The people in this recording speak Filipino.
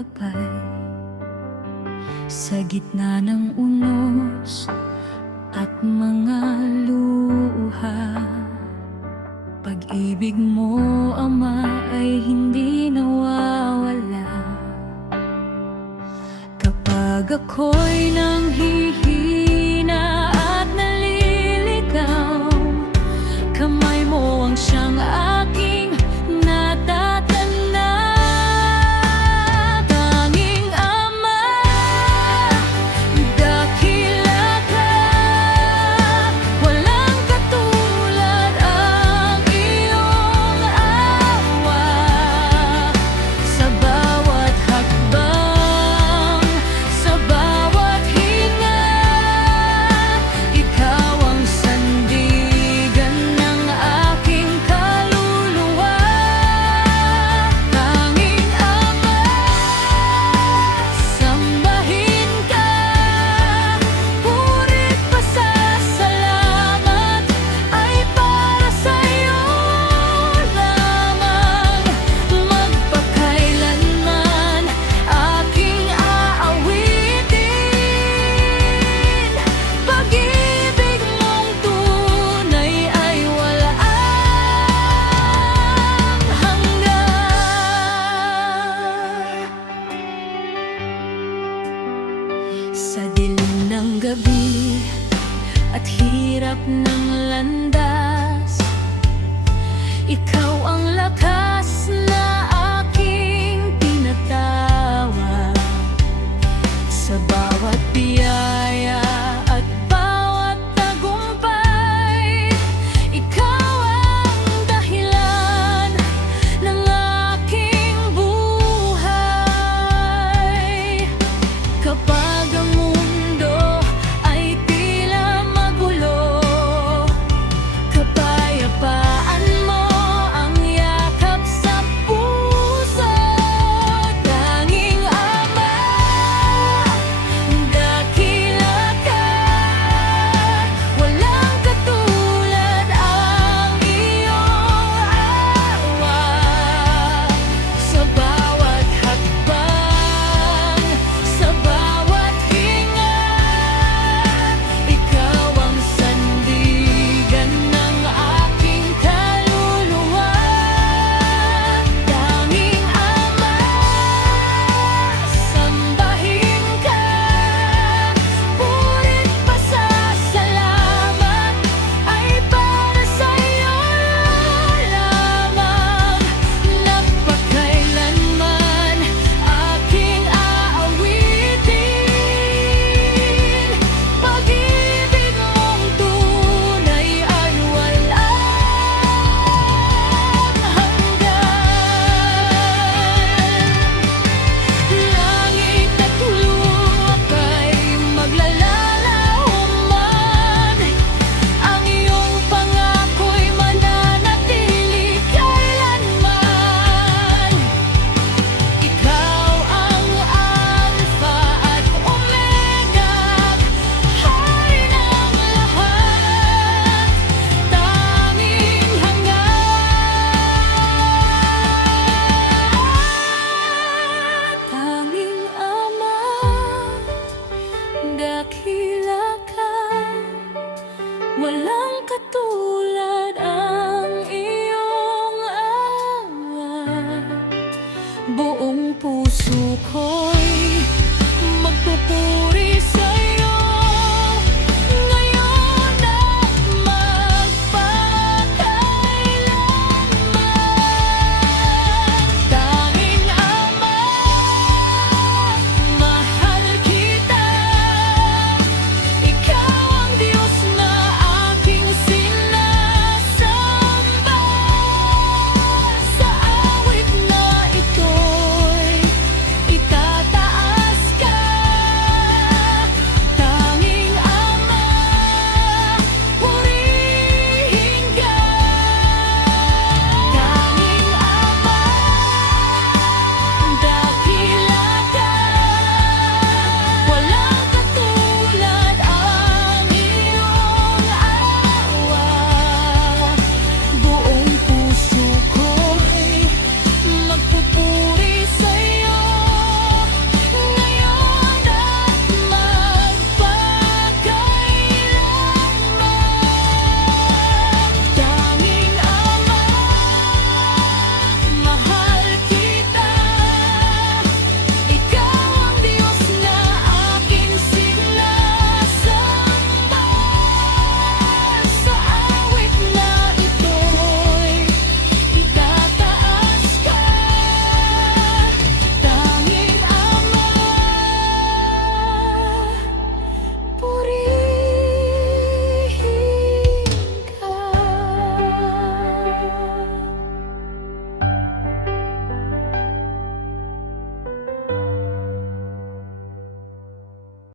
gabay sa gitna ng unos at mga luha. Pag-ibig mo, Ama, ay hindi nawawala. Kapag ako'y nanghihina at naliligaw, kamay mo ang siyang aking natatanaw. Tanging Ama, dakila ka, walang katulad ang iyong awa. Sa bawat hakbang, sa bawat hinga, ikaw ang sandigan ng aking kaluluwa. Tanging Ama, sambahin ka, purit pasasalamat ay para sa'yo lamang. Magpakailanman aking aawitin. Pag-ibig mong tunay ay walang hanggan. Sa dilim ng gabi at hirap ng landas, ikaw ang lakas na aking tinatawag. Sa bawat biyaya at bawat tagumpay, ikaw ang dahilan ng aking buhay. Kapag ang mundo ay tila magulo, kapayapaan mo ang yakap sa puso. Tanging Ama, dakila ka, walang katulad ang iyong awa. Sa bawat hakbang, sa bawat hinga, ikaw ang sandigan ng aking kaluluwa. Tanging Ama, sambahin ka, purit pasasalamat ay para sa'yo lamang. Napakailanman aking aawitin. Pag-ibig mong tunay ay walang hanggan. Langit at lupa'y maglalaraw man, ang iyong pangako'y mananatili kailanman. Ikaw ang Alpha at Omega, Hari ng lahat, tanging hanggan. Tanging Ama, dakila ka, walang katulad ang iyong awa. Buong puso ko'y magpupuri